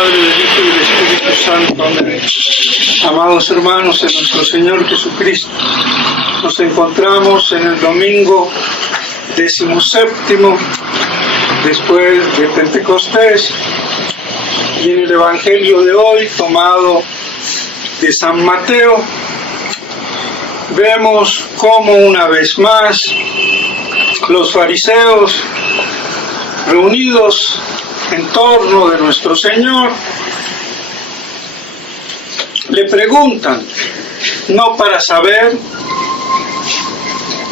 Padre, del Hijo y del Espíritu Santo. Amén. Amados hermanos en nuestro Señor Jesucristo, nos encontramos en el domingo 17º después de Pentecostés, y en el Evangelio de hoy, tomado de San Mateo, vemos cómo una vez más los fariseos, reunidos en torno de nuestro Señor, le preguntan, no para saber,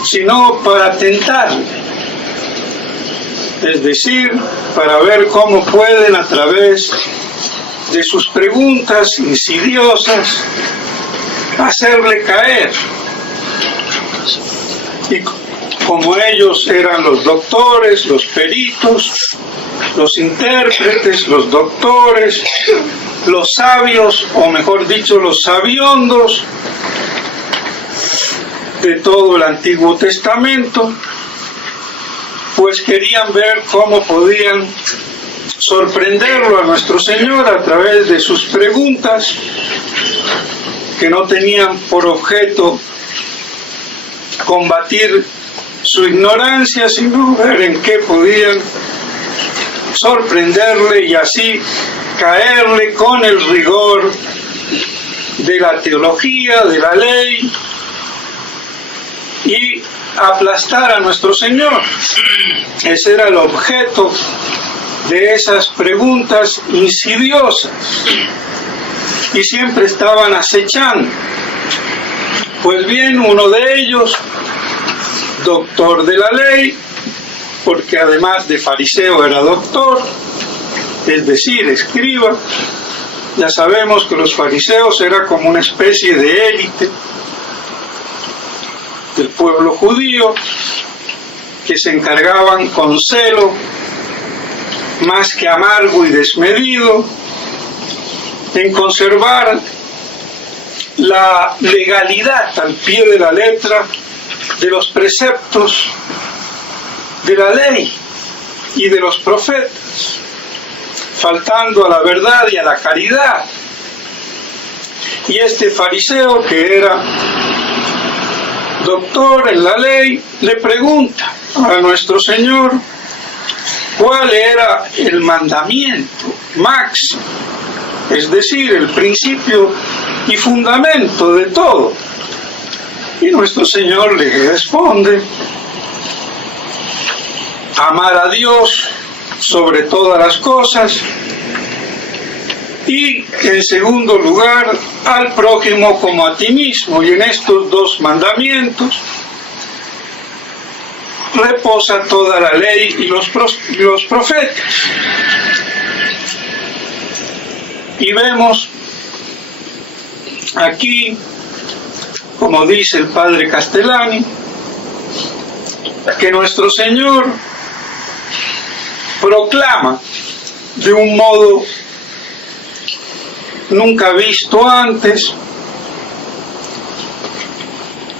sino para tentarle, es decir, para ver cómo pueden a través de sus preguntas insidiosas hacerle caer. Y como ellos eran los doctores, los peritos, los intérpretes, los doctores, los sabios, o mejor dicho, los sabiondos de todo el Antiguo Testamento, pues querían ver cómo podían sorprenderlo a nuestro Señor a través de sus preguntas, que no tenían por objeto combatir su ignorancia, sino ver en qué podían sorprenderle y así caerle con el rigor de la teología, de la ley, y aplastar a nuestro Señor. Ese era el objeto de esas preguntas insidiosas, y siempre estaban acechando. Pues bien, uno de ellos, doctor de la ley, porque además de fariseo era doctor, es decir, escriba. Ya sabemos que los fariseos eran como una especie de élite del pueblo judío, que se encargaban con celo, más que amargo y desmedido, en conservar la legalidad al pie de la letra de los preceptos de la ley y de los profetas, faltando a la verdad y a la caridad. Y este fariseo, que era doctor en la ley, le pregunta a nuestro Señor cuál era el mandamiento máximo, es decir, el principio y fundamento de todo. Y nuestro Señor le responde: amar a Dios sobre todas las cosas, y en segundo lugar al prójimo como a ti mismo. Y en estos dos mandamientos reposa toda la ley y los profetas. Y vemos aquí, como dice el padre Castellani, que nuestro Señor proclama de un modo nunca visto antes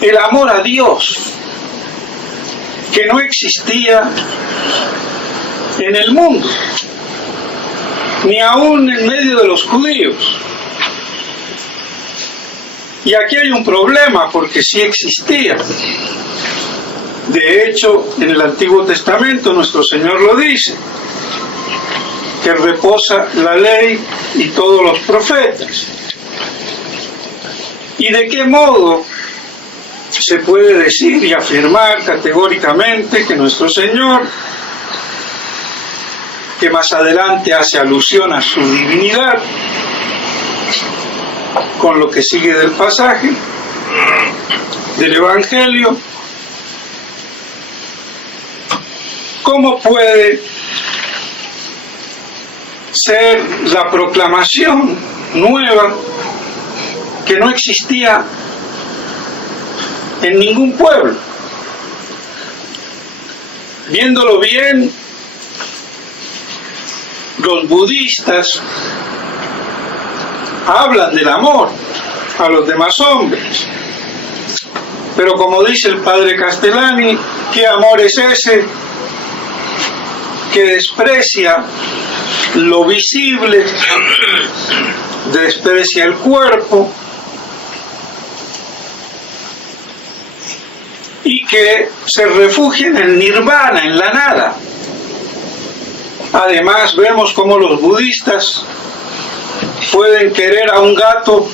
el amor a Dios, que no existía en el mundo, ni aún en medio de los judíos. Y aquí hay un problema, porque sí existía. De hecho, en el Antiguo Testamento nuestro Señor lo dice, que reposa la ley y todos los profetas. ¿Y de qué modo se puede decir y afirmar categóricamente que nuestro Señor, que más adelante hace alusión a su divinidad, con lo que sigue del pasaje del Evangelio, cómo puede ser la proclamación nueva que no existía en ningún pueblo? Viéndolo bien, los budistas hablan del amor a los demás hombres, pero como dice el padre Castellani, ¿qué amor es ese que desprecia lo visible, desprecia el cuerpo, y que se refugia en el nirvana, en la nada. Además, vemos cómo los budistas pueden querer a un gato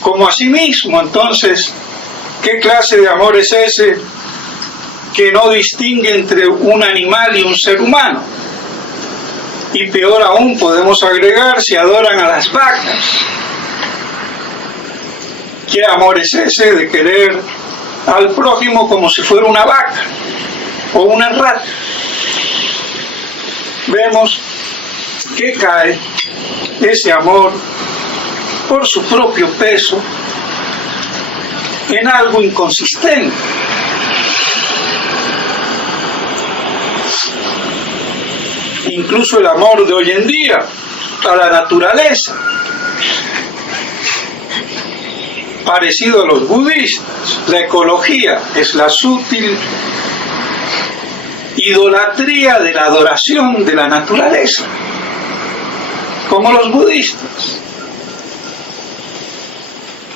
como a sí mismo. Entonces, ¿qué clase de amor es ese que no distingue entre un animal y un ser humano? Y peor aún, podemos agregar, si adoran a las vacas. ¿Qué amor es ese de querer al prójimo como si fuera una vaca o una rata? Vemos que cae ese amor por su propio peso en algo inconsistente. Incluso el amor de hoy en día a la naturaleza, parecido a los budistas. La ecología es la sutil idolatría de la adoración de la naturaleza, como los budistas.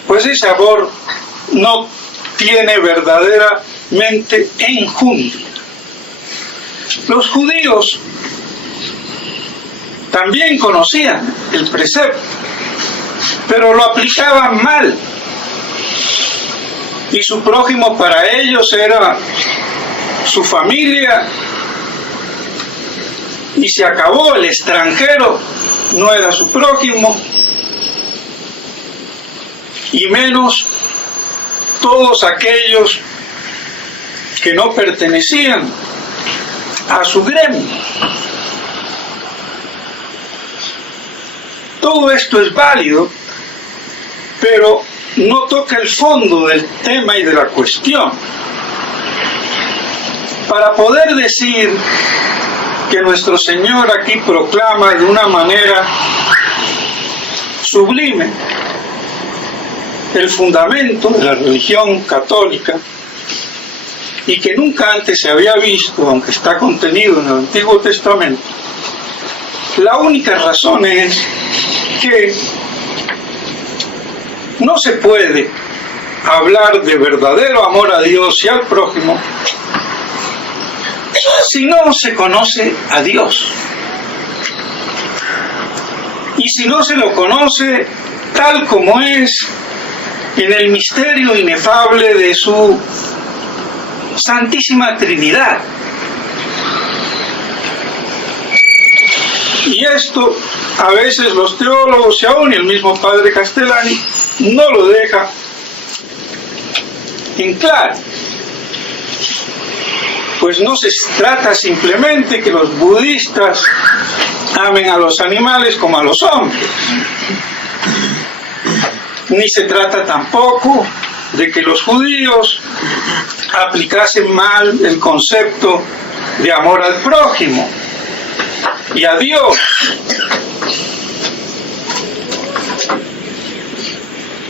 Pues ese amor no tiene verdaderamente enjundia. Los judíos también conocían el precepto, pero lo aplicaban mal. Y su prójimo para ellos era su familia, y se acabó. El extranjero no era su prójimo, y menos todos aquellos que no pertenecían a su gremio. Todo esto es válido, pero no toca el fondo del tema y de la cuestión. Para poder decir que nuestro Señor aquí proclama de una manera sublime el fundamento de la religión católica, y que nunca antes se había visto, aunque está contenido en el Antiguo Testamento, la única razón es que no se puede hablar de verdadero amor a Dios y al prójimo si no se conoce a Dios, y si no se lo conoce tal como es en el misterio inefable de su Santísima Trinidad. Y esto a veces los teólogos y aún el mismo padre Castellani no lo deja en claro. Pues no se trata simplemente que los budistas amen a los animales como a los hombres, ni se trata tampoco de que los judíos aplicasen mal el concepto de amor al prójimo y a Dios,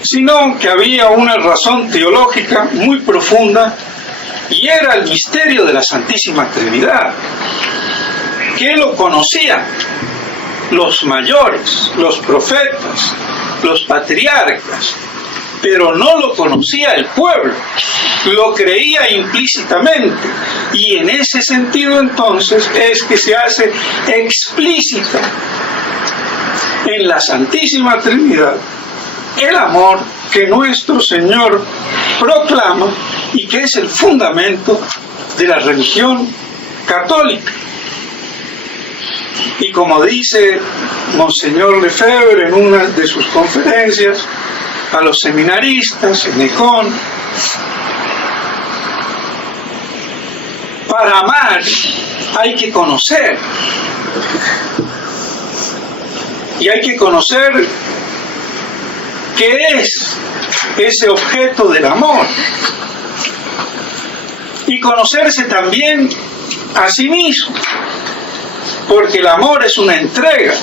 sino que había una razón teológica muy profunda, y era el misterio de la Santísima Trinidad, que lo conocían los mayores, los profetas, los patriarcas, pero no lo conocía el pueblo, lo creía implícitamente, y en ese sentido entonces es que se hace explícita en la Santísima Trinidad el amor que nuestro Señor proclama y que es el fundamento de la religión católica. Y como dice Monseñor Lefebvre en una de sus conferencias a los seminaristas en Econ, para amar hay que conocer, y hay que conocer qué es ese objeto del amor, y conocerse también a sí mismo, porque el amor es una entrega,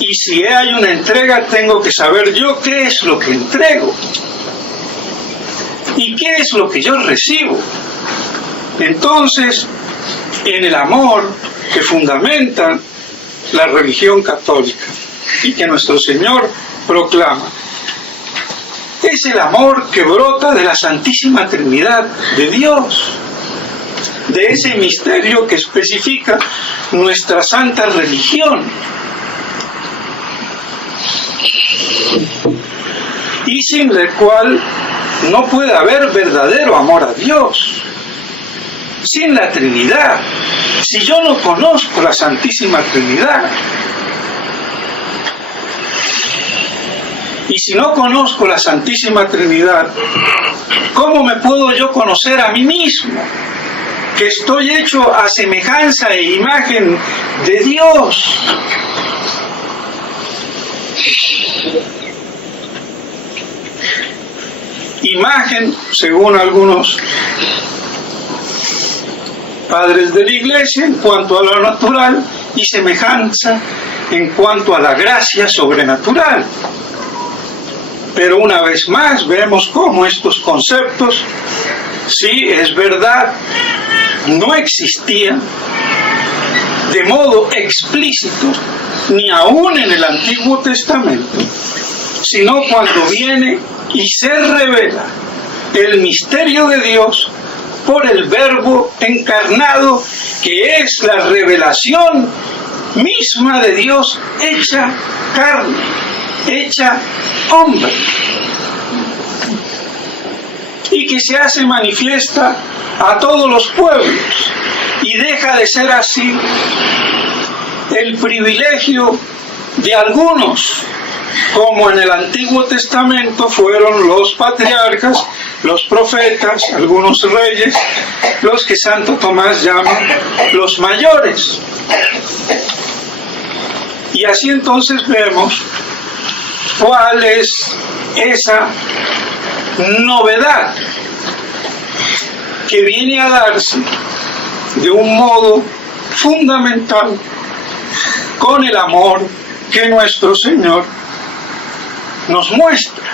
y si hay una entrega tengo que saber yo qué es lo que entrego y qué es lo que yo recibo. Entonces, en el amor que fundamenta la religión católica y que nuestro Señor proclama. Es el amor que brota de la Santísima Trinidad de Dios, de ese misterio que especifica nuestra santa religión. Y sin el cual no puede haber verdadero amor a Dios. Sin la Trinidad, si yo no conozco la Santísima Trinidad, y si no conozco la Santísima Trinidad, ¿cómo me puedo yo conocer a mí mismo? Que estoy hecho a semejanza e imagen de Dios. Imagen, según algunos padres de la Iglesia, en cuanto a lo natural, y semejanza en cuanto a la gracia sobrenatural. Pero una vez más vemos cómo estos conceptos, sí, es verdad, no existían de modo explícito, ni aún en el Antiguo Testamento, sino cuando viene y se revela el misterio de Dios por el Verbo encarnado, que es la revelación misma de Dios hecha carne, hecha hombre, y que se hace manifiesta a todos los pueblos, y deja de ser así el privilegio de algunos, como en el Antiguo Testamento fueron los patriarcas, los profetas, algunos reyes, los que Santo Tomás llama los mayores. Y así entonces vemos cuál es esa novedad que viene a darse de un modo fundamental con el amor que nuestro Señor nos muestra,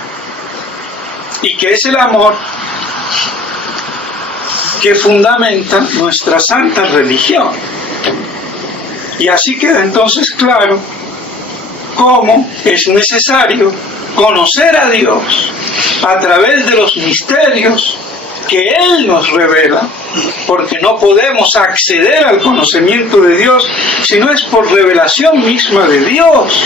y que es el amor que fundamenta nuestra santa religión. Y así queda entonces claro cómo es necesario conocer a Dios a través de los misterios que Él nos revela, porque no podemos acceder al conocimiento de Dios si no es por revelación misma de Dios.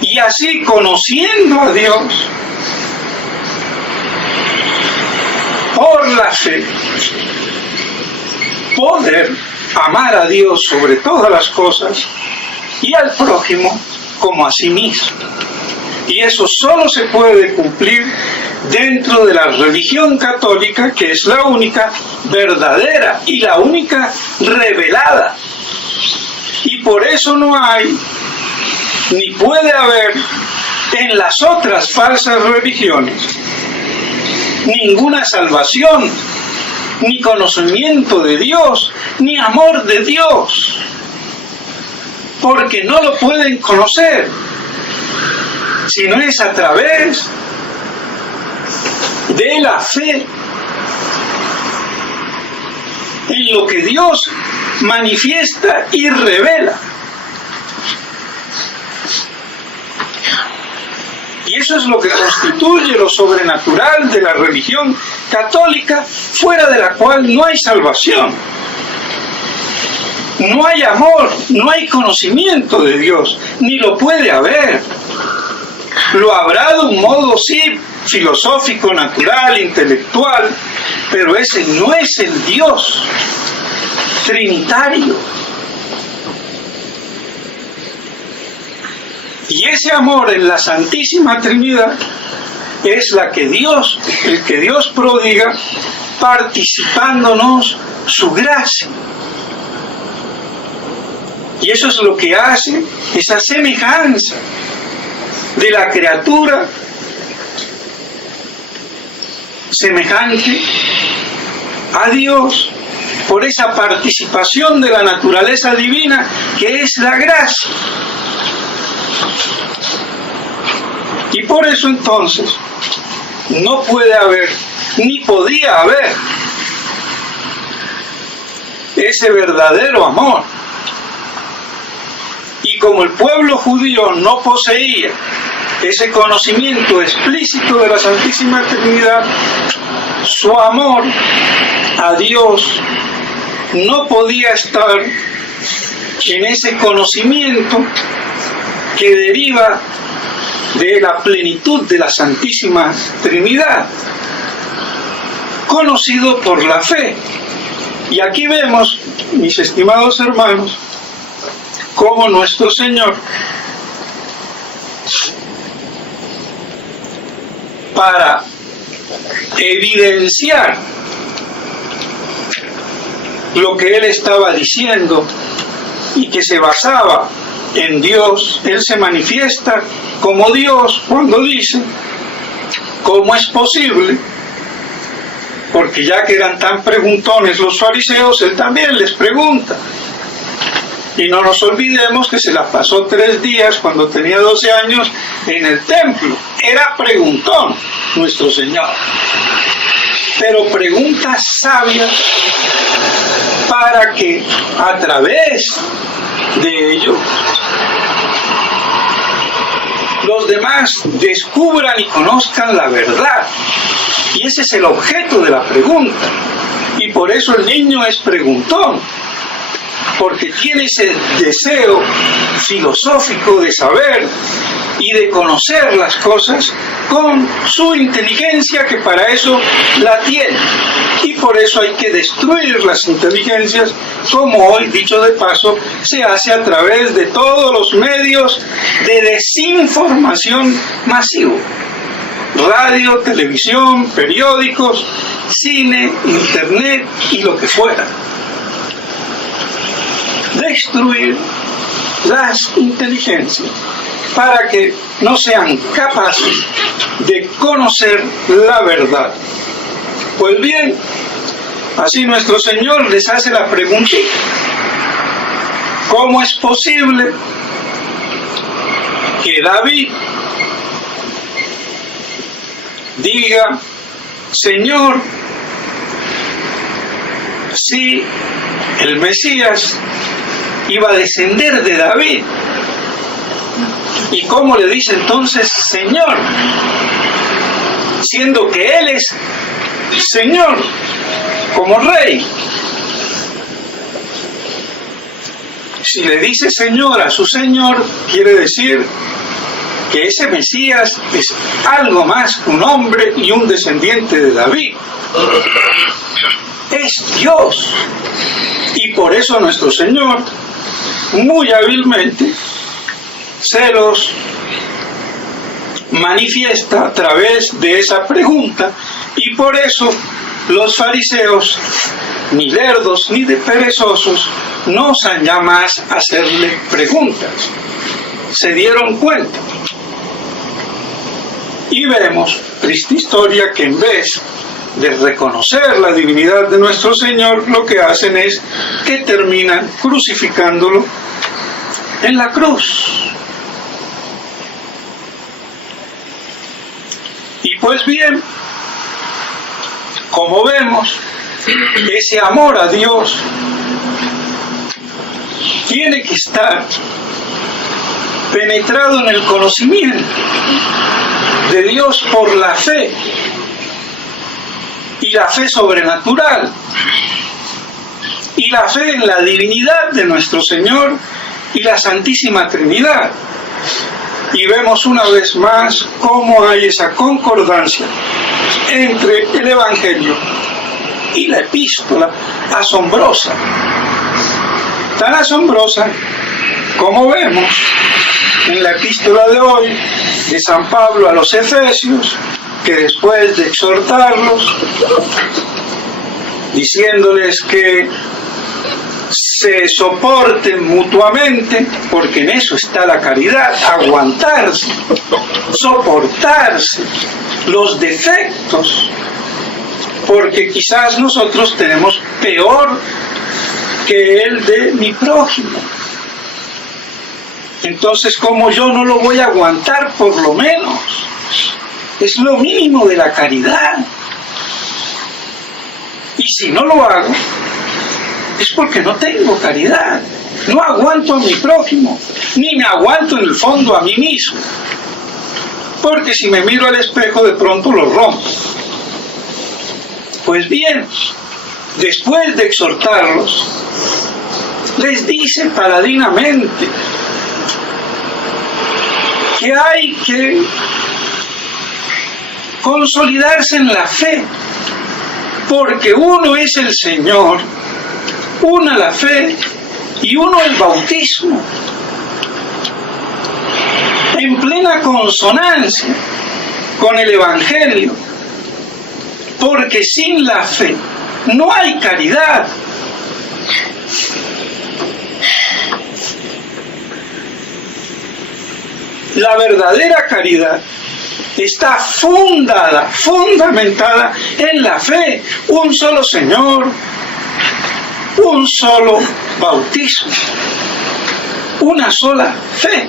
Y así, conociendo a Dios por la fe, poder amar a Dios sobre todas las cosas y al prójimo como a sí mismo. Y eso solo se puede cumplir dentro de la religión católica, que es la única verdadera y la única revelada. Y por eso no hay, ni puede haber en las otras falsas religiones ninguna salvación, ni conocimiento de Dios, ni amor de Dios, porque no lo pueden conocer, sino es a través de la fe en lo que Dios manifiesta y revela. Y eso es lo que constituye lo sobrenatural de la religión católica, fuera de la cual no hay salvación, no hay amor, no hay conocimiento de Dios, ni lo puede haber. Lo habrá de un modo, sí, filosófico, natural, intelectual, pero ese no es el Dios trinitario. Y ese amor en la Santísima Trinidad es el que Dios prodiga, participándonos su gracia. Y eso es lo que hace esa semejanza de la criatura semejante a Dios, por esa participación de la naturaleza divina que es la gracia. Y por eso entonces no puede haber, ni podía haber, ese verdadero amor Y como el pueblo judío no poseía ese conocimiento explícito de la Santísima Trinidad, su amor a Dios no podía estar en ese conocimiento que deriva de la plenitud de la Santísima Trinidad, conocido por la fe. Y aquí vemos, mis estimados hermanos, cómo nuestro Señor, para evidenciar lo que Él estaba diciendo y que se basaba en Dios, Él se manifiesta como Dios cuando dice: ¿cómo es posible? Porque ya que eran tan preguntones los fariseos, Él también les pregunta. Y no nos olvidemos que se la pasó 3 días cuando tenía 12 años en el templo. Era preguntón nuestro Señor, pero preguntas sabias para que a través de ello los demás descubran y conozcan la verdad. Y ese es el objeto de la pregunta. Y por eso el niño es preguntón, porque tiene ese deseo filosófico de saber y de conocer las cosas con su inteligencia, que para eso la tiene. Y por eso hay que destruir las inteligencias, como hoy, dicho de paso, se hace a través de todos los medios de desinformación masivo: radio, televisión, periódicos, cine, internet y lo que fuera. Destruir las inteligencias para que no sean capaces de conocer la verdad. Pues bien, así nuestro Señor les hace la preguntita: ¿cómo es posible que David diga: Señor, si el Mesías iba a descender de David? ¿Y cómo le dice entonces Señor, siendo que Él es Señor como Rey? Si le dice Señor a su Señor, quiere decir que ese Mesías es algo más que un hombre y un descendiente de David. Es Dios. Y por eso nuestro Señor, muy hábilmente, se los manifiesta a través de esa pregunta. Y por eso los fariseos, ni lerdos ni de perezosos, no osan ya más hacerle preguntas. Se dieron cuenta. Y vemos, triste historia, que en vez de reconocer la divinidad de nuestro Señor, lo que hacen es que terminan crucificándolo en la cruz. Y pues bien, como vemos, ese amor a Dios tiene que estar penetrado en el conocimiento de Dios por la fe, y la fe sobrenatural, y la fe en la divinidad de nuestro Señor y la Santísima Trinidad. Y vemos una vez más cómo hay esa concordancia entre el Evangelio y la epístola, asombrosa, tan asombrosa como vemos en la epístola de hoy de San Pablo a los Efesios, que después de exhortarlos, diciéndoles que se soporten mutuamente, porque en eso está la caridad, aguantarse, soportarse los defectos, porque quizás nosotros tenemos peor que el de mi prójimo. Entonces, ¿cómo yo no lo voy a aguantar por lo menos? Es lo mínimo de la caridad. Y si no lo hago, es porque no tengo caridad. no aguanto a mi prójimo, ni me aguanto en el fondo a mí mismo, porque si me miro al espejo de pronto lo rompo. Pues bien, después de exhortarlos, les dice paladinamente que hay que consolidarse en la fe, porque uno es el Señor, una la fe y uno el bautismo, en plena consonancia con el Evangelio, porque sin la fe no hay caridad. La verdadera caridad está fundamentada en la fe, un solo Señor, un solo bautismo, una sola fe.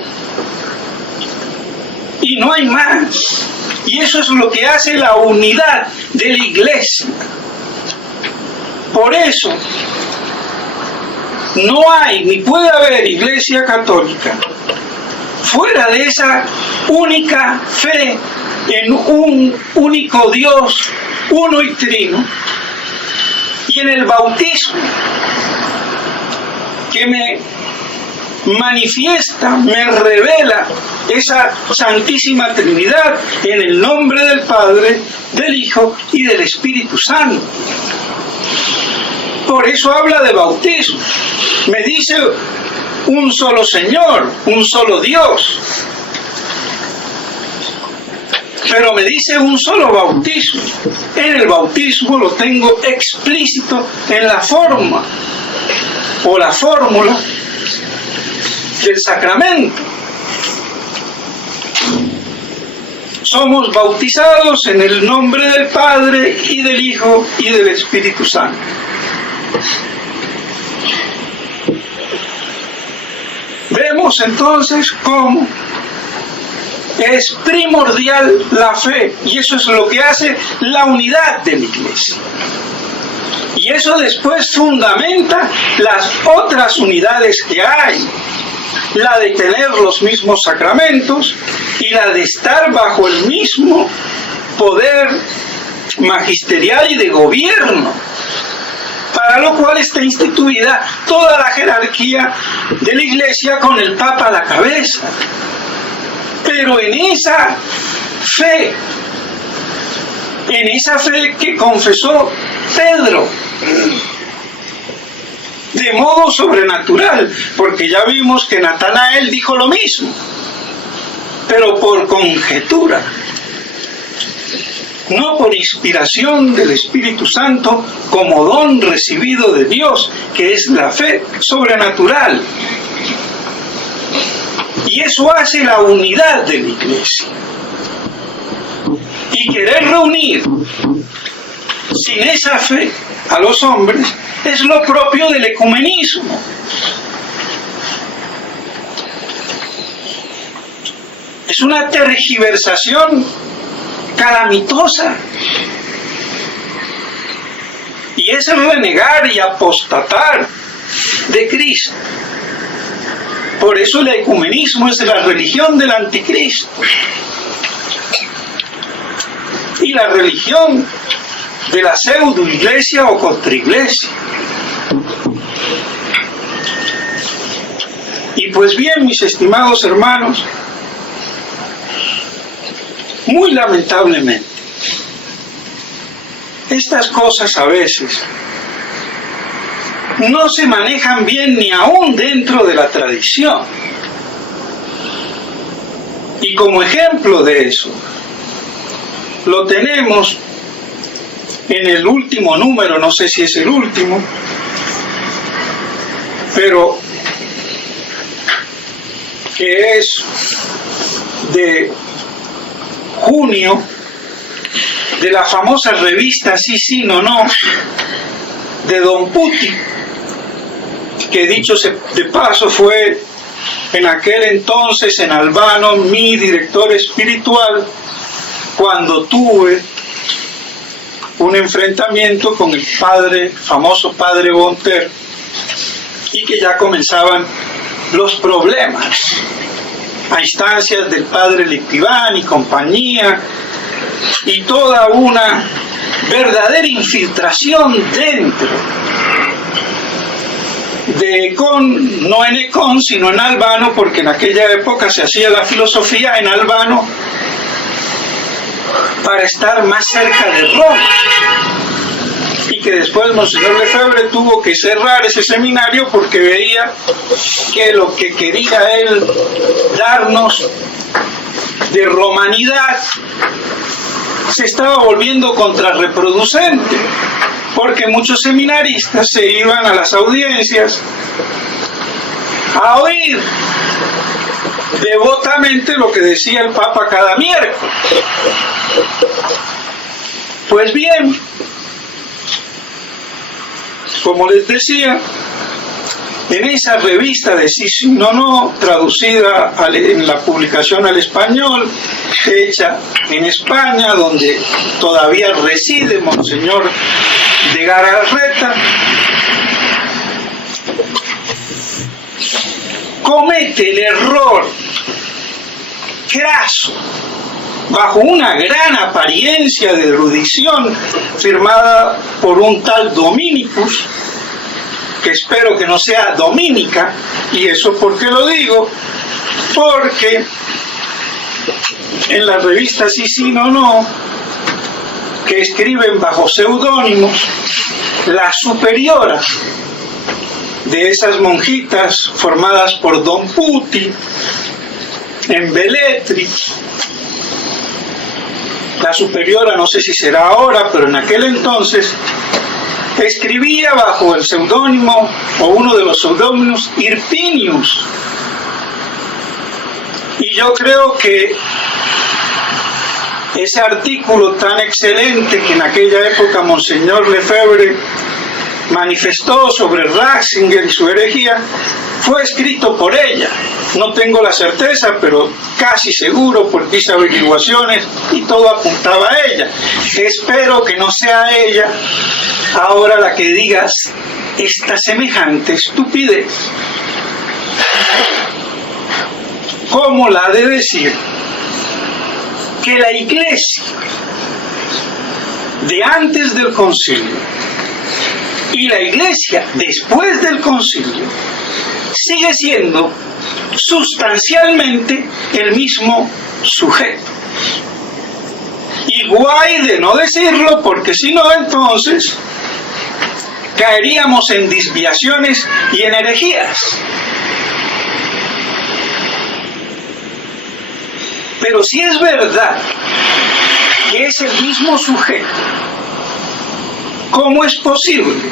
Y no hay más. Y eso es lo que hace la unidad de la Iglesia. Por eso, no hay ni puede haber Iglesia católica fuera de esa única fe en un único Dios, uno y trino, y en el bautismo que me manifiesta, me revela esa Santísima Trinidad en el nombre del Padre, del Hijo y del Espíritu Santo. Por eso habla de bautismo. Me dice un solo Señor, un solo Dios. Pero me dice un solo bautismo. En el bautismo lo tengo explícito en la forma o la fórmula del sacramento. Somos bautizados en el nombre del Padre y del Hijo y del Espíritu Santo. Vemos entonces cómo es primordial la fe, y eso es lo que hace la unidad de la Iglesia. Y eso después fundamenta las otras unidades que hay, la de tener los mismos sacramentos y la de estar bajo el mismo poder magisterial y de gobierno, para lo cual está instituida toda la jerarquía de la Iglesia con el Papa a la cabeza. Pero en esa fe que confesó Pedro, de modo sobrenatural, porque ya vimos que Natanael dijo lo mismo, pero por conjetura, no por inspiración del Espíritu Santo como don recibido de Dios, que es la fe sobrenatural. Y eso hace la unidad de la Iglesia. Y querer reunir sin esa fe a los hombres es lo propio del ecumenismo. Es una tergiversación calamitosa. Y es renegar y apostatar de Cristo. Por eso el ecumenismo es la religión del anticristo. Y la religión de la pseudo-iglesia o contraiglesia. Y pues bien, mis estimados hermanos, muy lamentablemente, estas cosas a veces no se manejan bien ni aún dentro de la tradición. Y como ejemplo de eso, lo tenemos en el último número, no sé si es el último, pero que es de junio, de la famosa revista Sí, sí, no, no, de Don Puti, que dicho de paso fue en aquel entonces en Albano mi director espiritual cuando tuve un enfrentamiento con el famoso padre Bonter, y que ya comenzaban los problemas a instancias del padre Lipiban y compañía, y toda una verdadera infiltración dentro de Ecón, no en Ecón, sino en Albano, porque en aquella época se hacía la filosofía en Albano para estar más cerca de Roma, y que después Monseñor Lefebvre tuvo que cerrar ese seminario porque veía que lo que quería él darnos de romanidad se estaba volviendo contrarreproducente, porque muchos seminaristas se iban a las audiencias a oír devotamente lo que decía el Papa cada miércoles. Pues bien, como les decía, en esa revista de Sí, sí, no, no, traducida en la publicación al español, hecha en España, donde todavía reside Monseñor de Galarreta, comete el error craso, bajo una gran apariencia de erudición firmada por un tal Dominicus, que espero que no sea Dominica. ¿Y eso por qué lo digo? Porque en la revista Sí, sí, no, no, que escriben bajo seudónimos, la superiora de esas monjitas formadas por Don Puti en Velletri, la superiora, no sé si será ahora, pero en aquel entonces escribía bajo el seudónimo, o uno de los seudónimos, Irpinius. Y yo creo que ese artículo tan excelente que en aquella época Monseñor Lefebvre manifestó sobre Ratzinger y su herejía, fue escrito por ella. No tengo la certeza, pero casi seguro, porque hice averiguaciones y todo apuntaba a ella. Espero que no sea ella ahora la que digas esta semejante estupidez, como la de decir que la Iglesia de antes del concilio y la Iglesia después del concilio sigue siendo sustancialmente el mismo sujeto. Y guay de no decirlo, porque si no, entonces caeríamos en desviaciones y en herejías. Pero si es verdad que es el mismo sujeto, ¿cómo es posible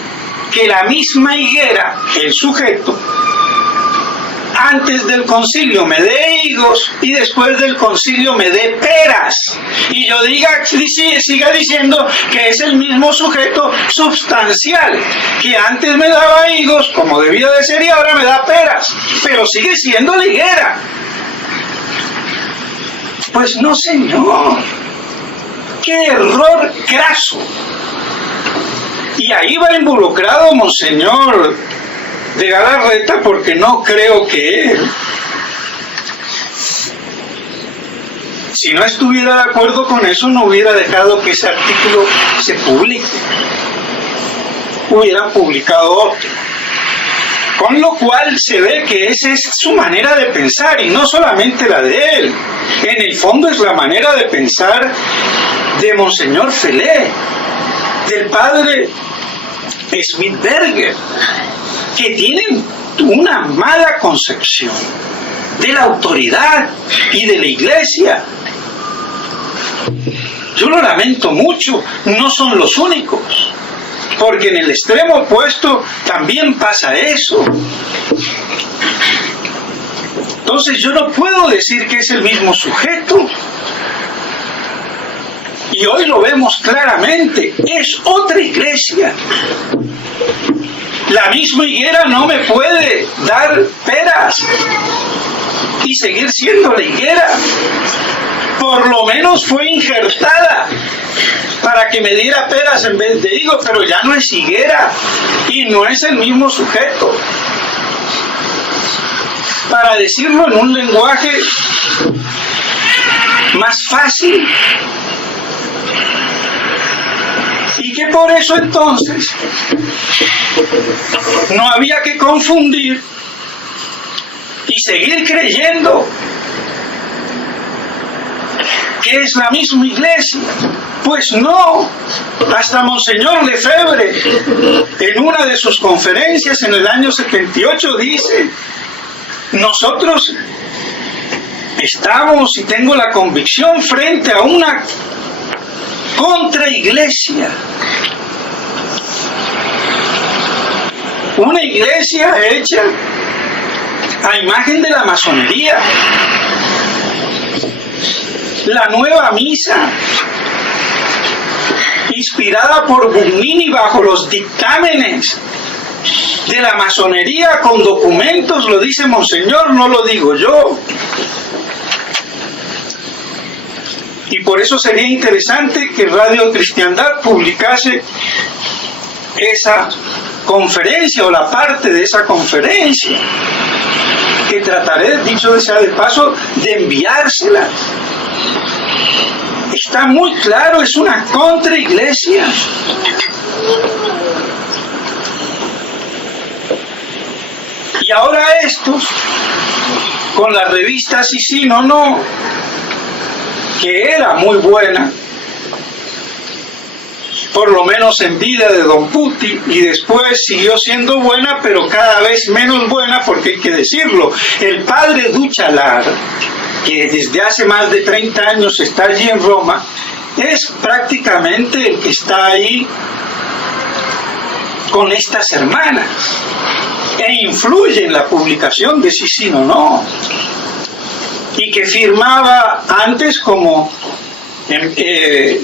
que la misma higuera, el sujeto, antes del concilio me dé higos y después del concilio me dé peras? Y yo siga diciendo que es el mismo sujeto substancial, que antes me daba higos como debía de ser y ahora me da peras, pero sigue siendo la higuera. Pues no, señor. ¡Qué error craso! Y ahí va involucrado Monseñor de Galarreta, porque no creo que él, si no estuviera de acuerdo con eso, no hubiera dejado que ese artículo se publique. Hubieran publicado otro. Con lo cual se ve que esa es su manera de pensar, y no solamente la de él. En el fondo es la manera de pensar de Monseñor Felé, del padre Schmidberger, que tienen una mala concepción de la autoridad y de la Iglesia. Yo lo lamento mucho, no son los únicos, porque en el extremo opuesto también pasa eso. Entonces yo no puedo decir que es el mismo sujeto. Y hoy lo vemos claramente, es otra iglesia. La misma higuera no me puede dar peras y seguir siendo la higuera. Por lo menos fue injertada para que me diera peras en vez de higo, pero ya no es higuera y no es el mismo sujeto. para decirlo en un lenguaje más fácil, y que por eso entonces no había que confundir y seguir creyendo que es la misma iglesia. Pues no, hasta Monseñor Lefebvre en una de sus conferencias en el año 78 dice: nosotros estamos, y tengo la convicción, frente a una contraiglesia, una iglesia hecha a imagen de la masonería. La nueva misa, inspirada por Bugnini bajo los dictámenes de la masonería, con documentos, lo dice Monseñor, no lo digo yo. Y por eso sería interesante que Radio Cristiandad publicase esa conferencia o la parte de esa conferencia, que trataré, dicho sea de paso, de enviársela. Está muy claro, es una contraiglesia. Y ahora estos, con la revista Sí, No, que era muy buena, por lo menos en vida de Don Puti, y después siguió siendo buena, pero cada vez menos buena, porque hay que decirlo, el padre Duchalar, que desde hace más de 30 años está allí en Roma, es prácticamente el que está ahí con estas hermanas, e influye en la publicación de Sí, No, y que firmaba antes como,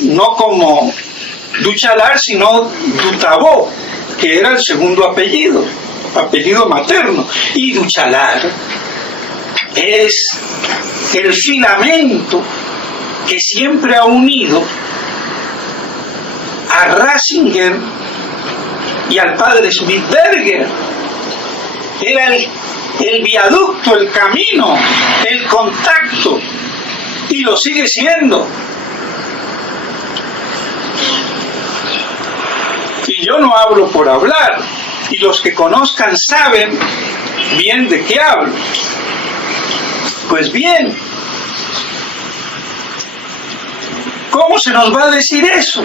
no como Duchalar, sino Dutabó, que era el segundo apellido materno, y Duchalar es el filamento que siempre ha unido a Ratzinger y al padre Schmidberger. Era el viaducto, el camino, el contacto, y lo sigue siendo. Y yo no hablo por hablar, y los que conozcan saben bien de qué hablo. Pues bien, ¿cómo se nos va a decir eso?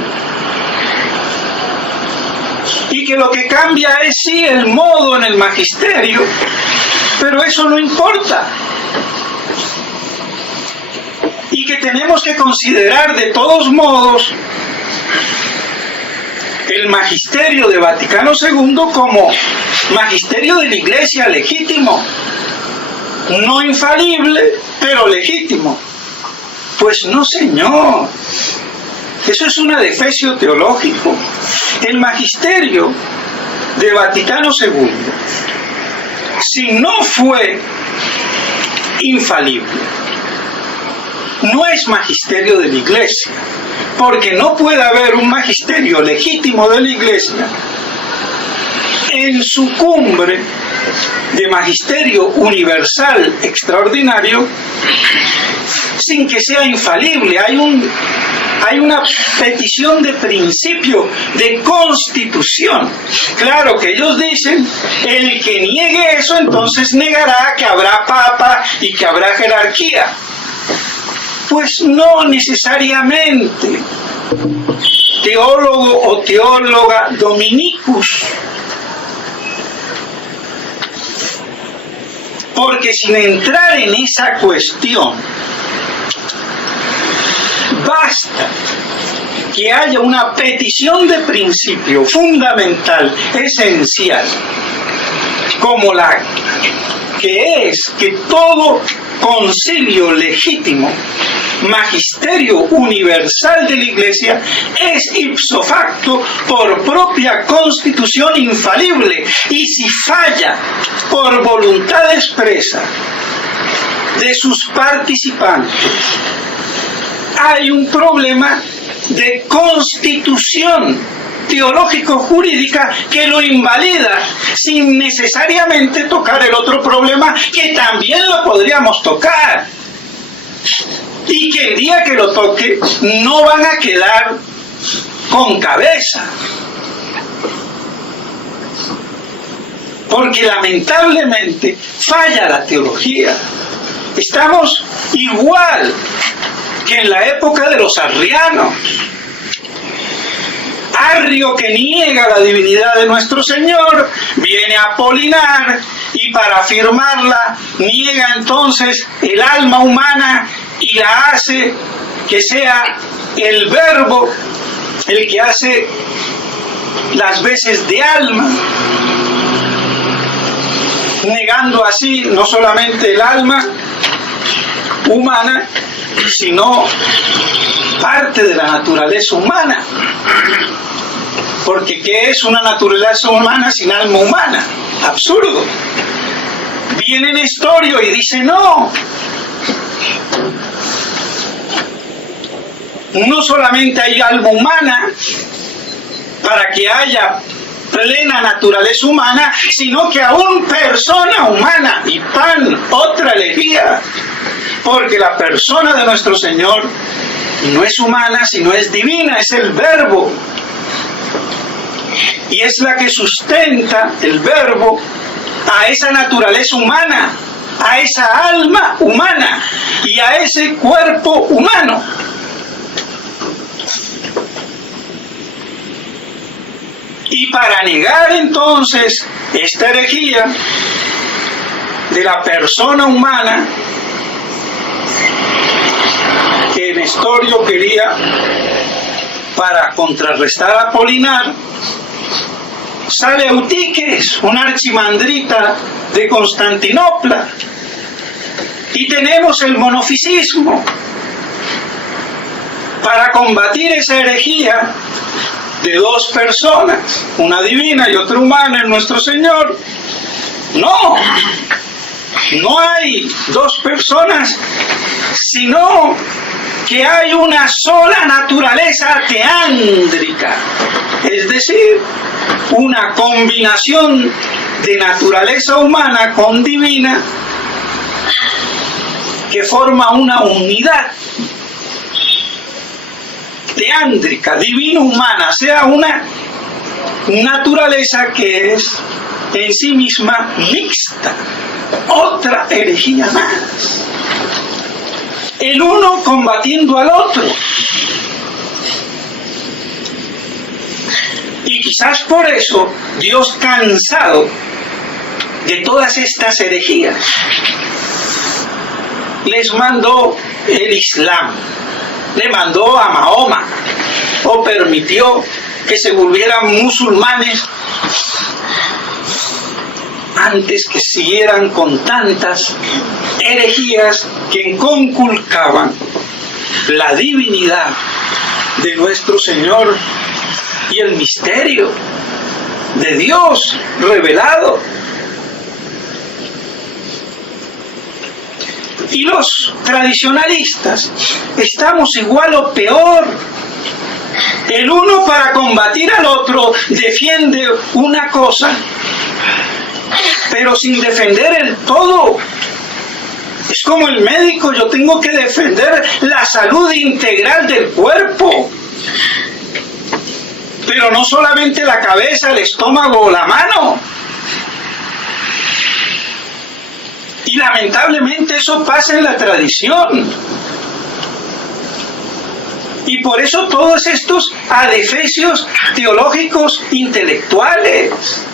Y que lo que cambia es sí el modo en el magisterio, pero eso no importa. Y que tenemos que considerar de todos modos el magisterio de Vaticano II como magisterio de la Iglesia legítimo, no infalible, pero legítimo. Pues no, señor, eso es un adefesio teológico. El magisterio de Vaticano II, si no fue infalible, no es magisterio de la Iglesia, porque no puede haber un magisterio legítimo de la Iglesia en su cumbre de magisterio universal extraordinario sin que sea infalible. Hay una petición de principio, de constitución. Claro que ellos dicen, el que niegue eso entonces negará que habrá papa y que habrá jerarquía. Pues no necesariamente. Teólogo o teóloga dominicus. Porque sin entrar en esa cuestión, basta que haya una petición de principio fundamental, esencial, como la que es que todo concilio legítimo, magisterio universal de la Iglesia, es ipso facto por propia constitución infalible, y si falla por voluntad expresa de sus participantes, hay un problema de constitución teológico-jurídica que lo invalida, sin necesariamente tocar el otro problema que también podríamos tocar. Y que el día que lo toque no van a quedar con cabeza. Porque lamentablemente falla la teología. Estamos igual que en la época de los arrianos. Arrio, que niega la divinidad de nuestro Señor, viene a Apolinar y para afirmarla niega entonces el alma humana y la hace que sea el verbo el que hace las veces de alma, negando así no solamente el alma humana, sino parte de la naturaleza humana. Porque ¿qué es una naturaleza humana sin alma humana? Absurdo. Viene Nestorio y dice no solamente hay alma humana para que haya plena naturaleza humana, sino que aún persona humana. Y pan, otra herejía, porque la persona de nuestro Señor no es humana, sino es divina, es el verbo. Y es la que sustenta el verbo a esa naturaleza humana, a esa alma humana y a ese cuerpo humano. Y para negar entonces esta herejía de la persona humana que Nestorio quería para contrarrestar a Apolinar, sale Eutiques, una archimandrita de Constantinopla, y tenemos el monofisismo. Para combatir esa herejía de dos personas, una divina y otra humana en nuestro Señor, no hay dos personas, sino que hay una sola naturaleza teándrica, es decir, una combinación de naturaleza humana con divina que forma una unidad teándrica, divino-humana, sea una naturaleza que es en sí misma mixta. Otra herejía más. El uno combatiendo al otro. Y quizás por eso Dios, cansado de todas estas herejías, les mandó el Islam, le mandó a Mahoma, o permitió que se volvieran musulmanes antes que siguieran con tantas herejías que conculcaban la divinidad de nuestro Señor y el misterio de Dios revelado. Y los tradicionalistas estamos igual o peor. El uno, para combatir al otro, defiende una cosa, pero sin defender el todo. Es como el médico, yo tengo que defender la salud integral del cuerpo, pero no solamente la cabeza, el estómago o la mano. Y lamentablemente eso pasa en la tradición. Y por eso todos estos adefesios teológicos intelectuales.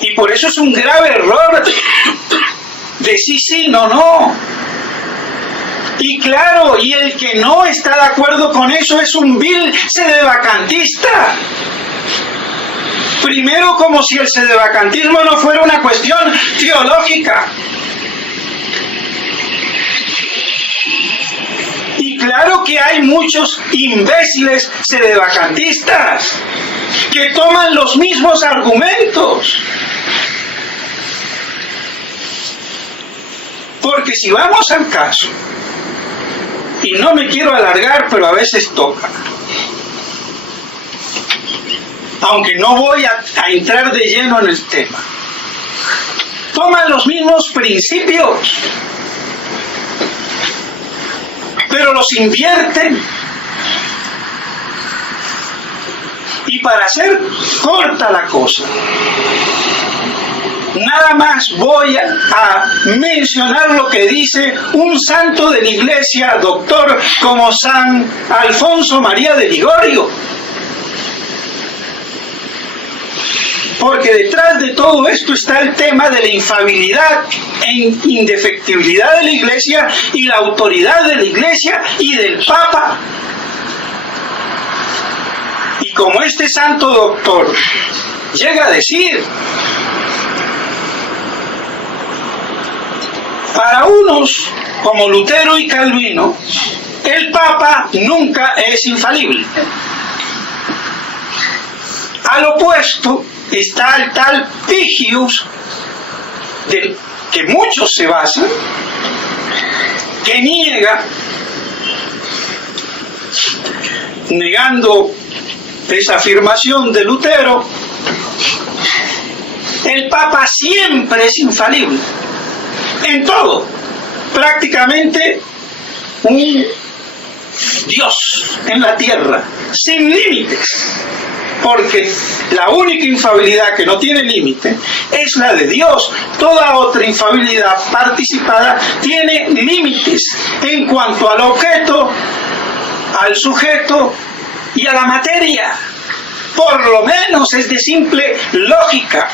Y por eso es un grave error de sí, no. Y claro, y el que no está de acuerdo con eso es un vil sedevacantista. Primero, como si el sedevacantismo no fuera una cuestión teológica. Y claro que hay muchos imbéciles sedevacantistas que toman los mismos argumentos. Porque si vamos al caso, y no me quiero alargar, pero a veces toca, aunque no voy a entrar de lleno en el tema, toman los mismos principios, pero los invierten. Y para hacer corta la cosa, nada más voy a mencionar lo que dice un santo de la Iglesia, doctor, como San Alfonso María de Ligorio. Porque detrás de todo esto está el tema de la infalibilidad e indefectibilidad de la Iglesia y la autoridad de la Iglesia y del Papa. Y como este santo doctor llega a decir, para unos como Lutero y Calvino, el Papa nunca es infalible. Al opuesto está el tal Pigius, del que muchos se basan, que negando esa afirmación de Lutero, el Papa siempre es infalible, en todo, prácticamente un Dios en la tierra, sin límites, porque la única infalibilidad que no tiene límite es la de Dios. Toda otra infalibilidad participada tiene límites en cuanto al objeto, al sujeto y a la materia. Por lo menos es de simple lógica.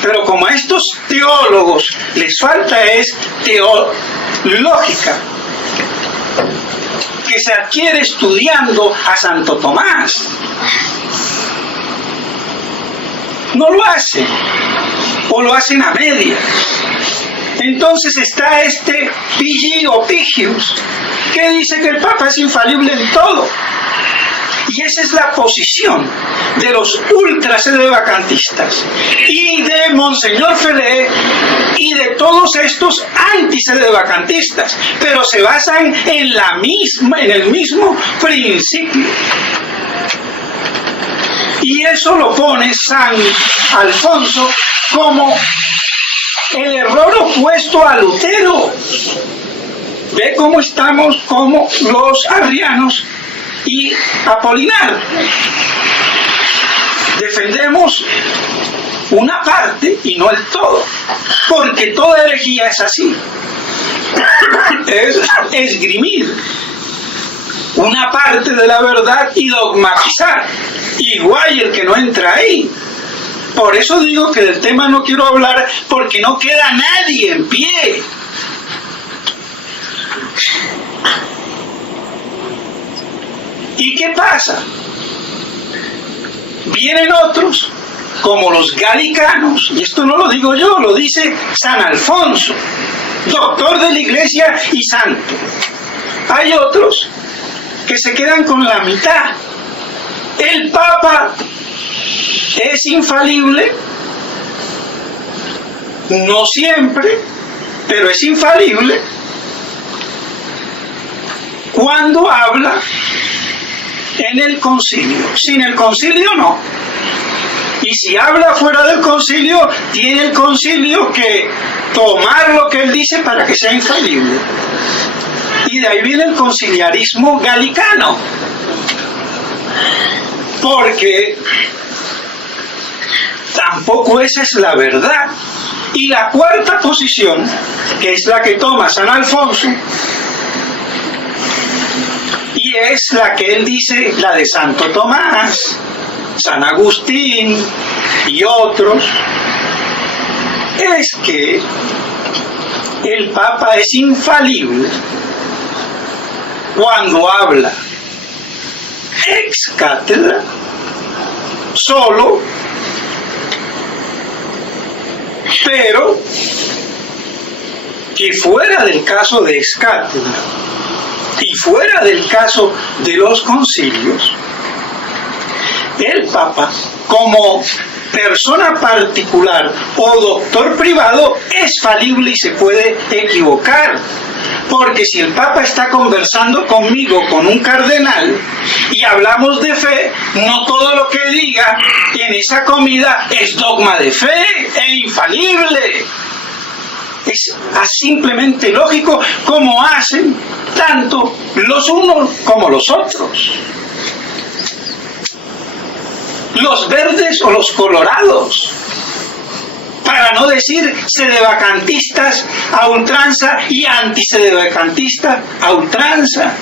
Pero como a estos teólogos les falta es teológica, que se adquiere estudiando a Santo Tomás. No lo hacen, o lo hacen a medias. Entonces está este Pigius, que dice que el Papa es infalible en todo. Y esa es la posición de los ultra sedevacantistas y de Monseñor Felé y de todos estos anti-sedevacantistas, pero se basan en el mismo principio. Y eso lo pone San Alfonso como el error opuesto a Lutero. Ve cómo estamos como los arrianos y Apolinar. Defendemos una parte y no el todo, porque toda herejía es así, es esgrimir una parte de la verdad y dogmatizar, igual el que no entra ahí. Por eso digo que del tema no quiero hablar, porque no queda nadie en pie. ¿Y qué pasa? Vienen otros, como los galicanos, y esto no lo digo yo, lo dice San Alfonso, doctor de la Iglesia y santo. Hay otros que se quedan con la mitad. El Papa es infalible, no siempre, pero es infalible cuando habla en el concilio. Sin el concilio no. Y si habla fuera del concilio, tiene el concilio que tomar lo que él dice para que sea infalible. Y de ahí viene el conciliarismo galicano. Porque tampoco esa es la verdad. Y la cuarta posición, que es la que toma San Alfonso, y es la que él dice, la de Santo Tomás, San Agustín y otros, es que el Papa es infalible cuando habla ex cátedra, solo, pero que fuera del caso de ex cátedra y fuera del caso de los concilios, el Papa, como persona particular o doctor privado, es falible y se puede equivocar. Porque si el Papa está conversando conmigo, con un cardenal, y hablamos de fe, no todo lo que diga en esa comida es dogma de fe e infalible. Es simplemente lógico como hacen tanto los unos como los otros. Los verdes o los colorados. Para no decir sedevacantistas a ultranza y antisedevacantistas a ultranza.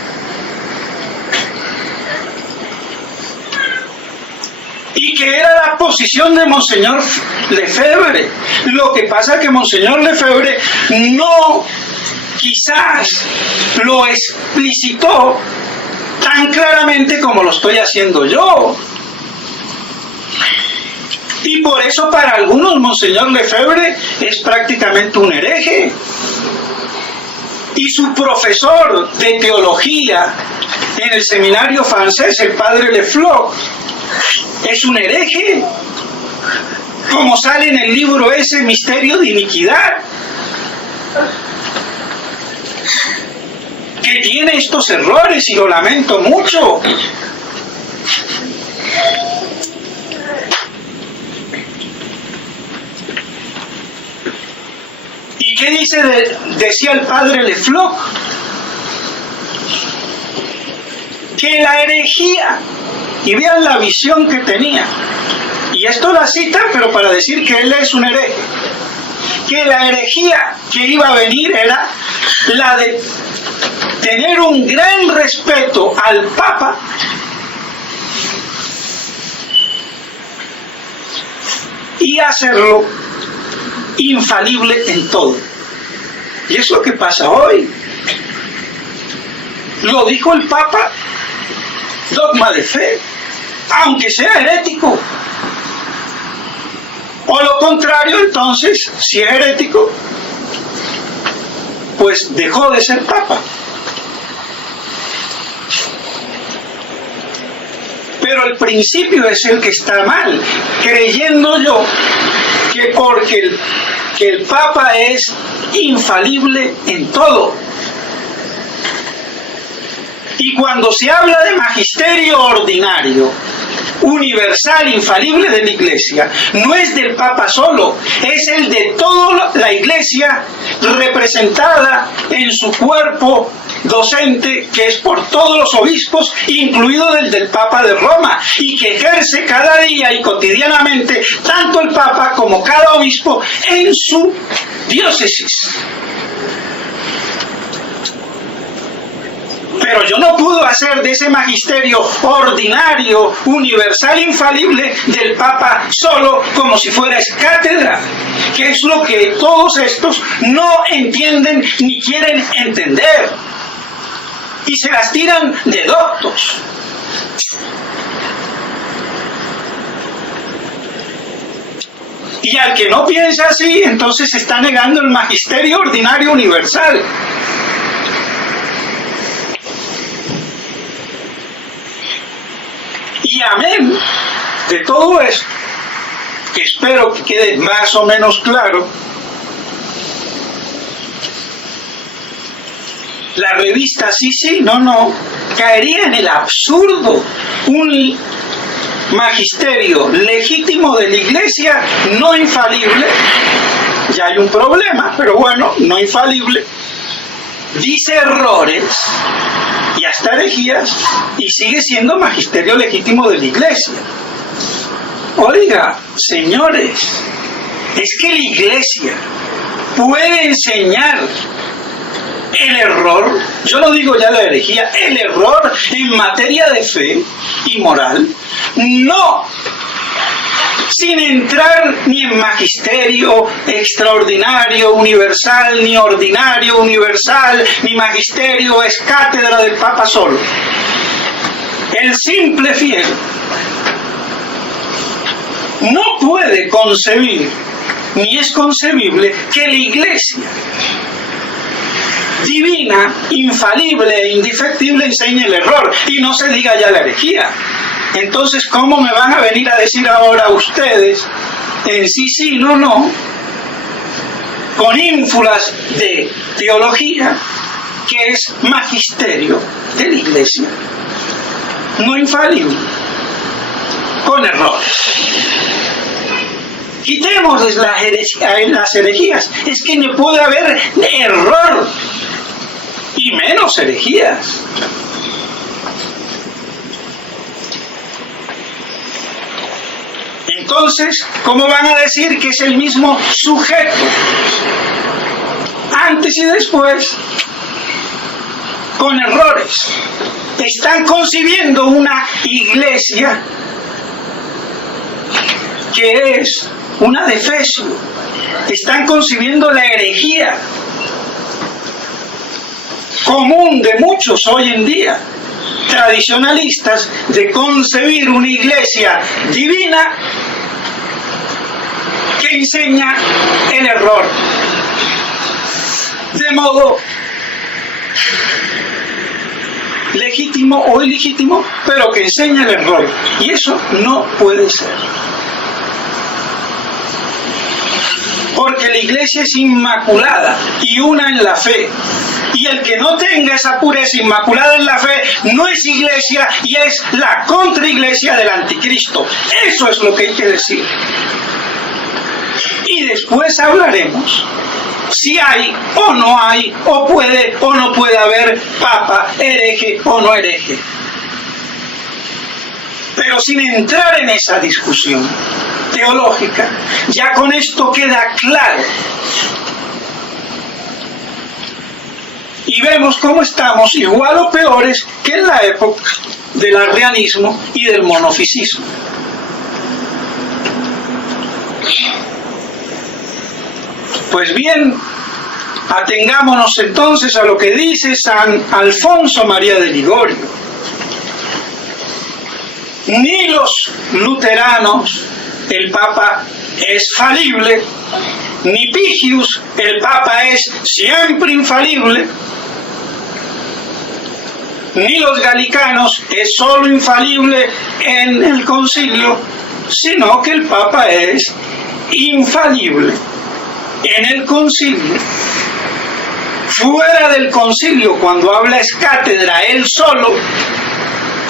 Y que era la posición de Monseñor Lefebvre. Lo que pasa es que Monseñor Lefebvre no quizás lo explicitó tan claramente como lo estoy haciendo yo. Y por eso para algunos Monseñor Lefebvre es prácticamente un hereje. Y su profesor de teología en el seminario francés, el padre Le Floch, es un hereje, como sale en el libro ese, Misterio de Iniquidad, que tiene estos errores y lo lamento mucho. ¿Y qué decía el padre Le Floch? Que la herejía, y vean la visión que tenía, y esto la cita, pero para decir que él es un hereje, que la herejía que iba a venir era la de tener un gran respeto al Papa y hacerlo infalible en todo. Y es lo que pasa hoy. Lo dijo el Papa, dogma de fe, aunque sea herético. O lo contrario, entonces, si es herético, pues dejó de ser Papa. Pero el principio es el que está mal, creyendo yo que porque el Papa es infalible en todo. Y cuando se habla de magisterio ordinario, universal, infalible de la Iglesia, no es del Papa solo, es el de toda la Iglesia representada en su cuerpo docente, que es por todos los obispos, incluido el del Papa de Roma, y que ejerce cada día y cotidianamente tanto el Papa como cada obispo en su diócesis. Pero yo no puedo hacer de ese magisterio ordinario, universal, infalible del Papa solo como si fuera cátedra, que es lo que todos estos no entienden ni quieren entender. Y se las tiran de doctos. Y al que no piensa así, entonces se está negando el magisterio ordinario universal. Y amén de todo esto, que espero que quede más o menos claro, la revista Sí, No, caería en el absurdo. Un magisterio legítimo de la Iglesia, no infalible, ya hay un problema, pero bueno, no infalible, dice errores y hasta herejías, y sigue siendo magisterio legítimo de la Iglesia. Oiga, señores, es que la Iglesia puede enseñar el error, yo no digo ya la herejía, el error en materia de fe y moral, no sin entrar ni en magisterio extraordinario, universal, ni ordinario, universal, ni magisterio es cátedra del Papa solo. El simple fiel no puede concebir, ni es concebible, que la Iglesia divina, infalible e indefectible enseñe el error, y no se diga ya la herejía. Entonces, ¿cómo me van a venir a decir ahora ustedes en Sí, No, con ínfulas de teología, que es magisterio de la Iglesia, no infalible, con errores? Quitemos las herejías. Es que no puede haber error y menos herejías. Entonces, ¿cómo van a decir que es el mismo sujeto? Antes y después, con errores. Están concibiendo una iglesia que es una de Efesio. Están concibiendo la herejía común de muchos hoy en día, tradicionalistas, de concebir una iglesia divina que enseña el error, de modo legítimo o ilegítimo, pero que enseña el error, y eso no puede ser, porque la iglesia es inmaculada y una en la fe, y el que no tenga esa pureza inmaculada en la fe no es iglesia y es la contraiglesia del anticristo. Eso es lo que hay que decir. Y después hablaremos si hay o no hay, o puede o no puede haber papa, hereje o no hereje. Pero sin entrar en esa discusión teológica, ya con esto queda claro. Y vemos cómo estamos igual o peores que en la época del arrianismo y del monofisismo. Pues bien, atengámonos entonces a lo que dice San Alfonso María de Ligorio. Ni los luteranos, el Papa es falible, ni Pigius, el Papa es siempre infalible, ni los galicanos es solo infalible en el concilio, sino que el Papa es infalible en el concilio. Fuera del concilio, cuando habla es cátedra él solo,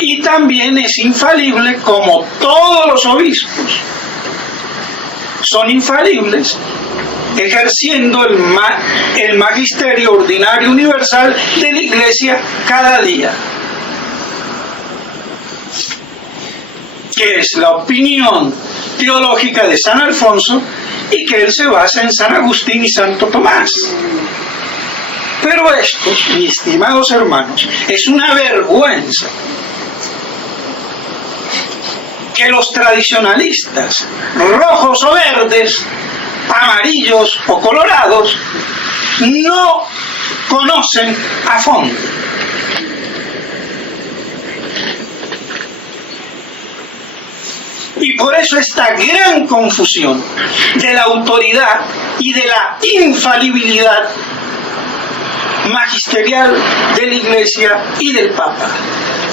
y también es infalible como todos los obispos son infalibles, ejerciendo el magisterio ordinario universal de la Iglesia cada día, que es la opinión teológica de San Alfonso y que él se basa en San Agustín y Santo Tomás. Pero esto, mis estimados hermanos, es una vergüenza que los tradicionalistas, rojos o verdes, amarillos o colorados, no conocen a fondo. Y por eso esta gran confusión de la autoridad y de la infalibilidad magisterial de la Iglesia y del Papa.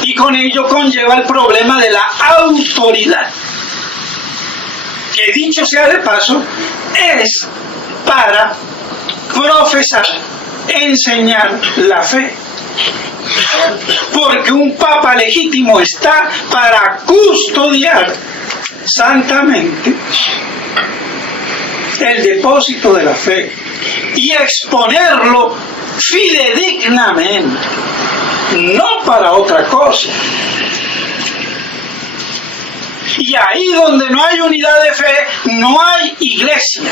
Y con ello conlleva el problema de la autoridad, que dicho sea de paso, es para profesar, enseñar la fe. Porque un Papa legítimo está para custodiar santamente el depósito de la fe y exponerlo fidedignamente, no para otra cosa. Y ahí donde no hay unidad de fe, no hay iglesia.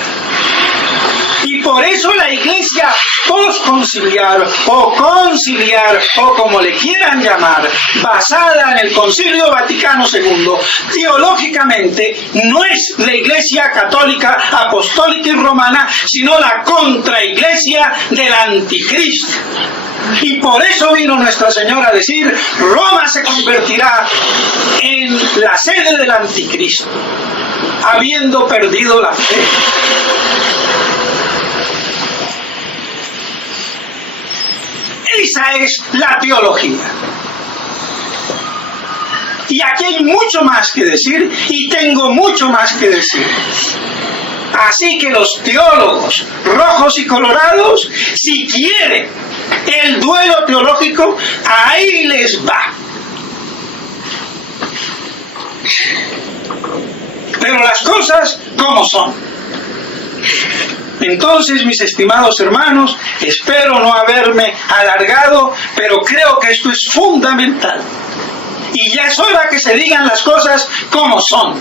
Y por eso la iglesia posconciliar o conciliar, o como le quieran llamar, basada en el Concilio Vaticano II, teológicamente no es la iglesia católica, apostólica y romana, sino la contraiglesia del anticristo. Y por eso vino Nuestra Señora a decir: Roma se convertirá en la sede del anticristo, habiendo perdido la fe. Esa es la teología. Y aquí hay mucho más que decir, y tengo mucho más que decir. Así que los teólogos rojos y colorados, si quieren el duelo teológico, ahí les va. pero las cosas como son. Entonces, mis estimados hermanos, espero no haberme alargado, pero creo que esto es fundamental. Y ya es hora que se digan las cosas como son.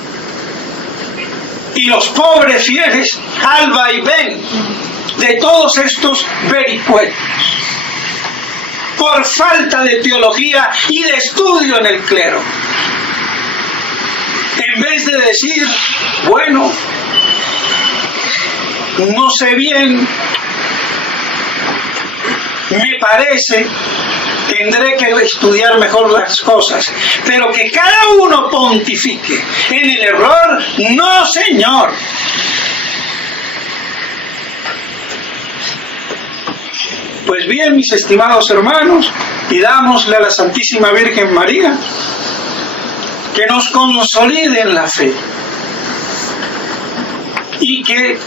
Y los pobres fieles al vaivén de todos estos vericuetos, por falta de teología y de estudio en el clero, en vez de decir, bueno, no sé bien, me parece, tendré que estudiar mejor las cosas, pero que cada uno pontifique en el error, no, señor. Pues bien, mis estimados hermanos, pidámosle a la Santísima Virgen María que nos consolide en la fe y que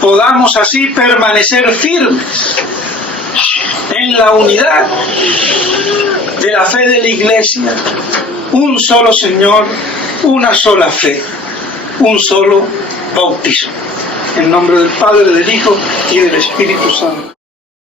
podamos así permanecer firmes en la unidad de la fe de la Iglesia, un solo Señor, una sola fe, un solo bautismo. En nombre del Padre, del Hijo y del Espíritu Santo.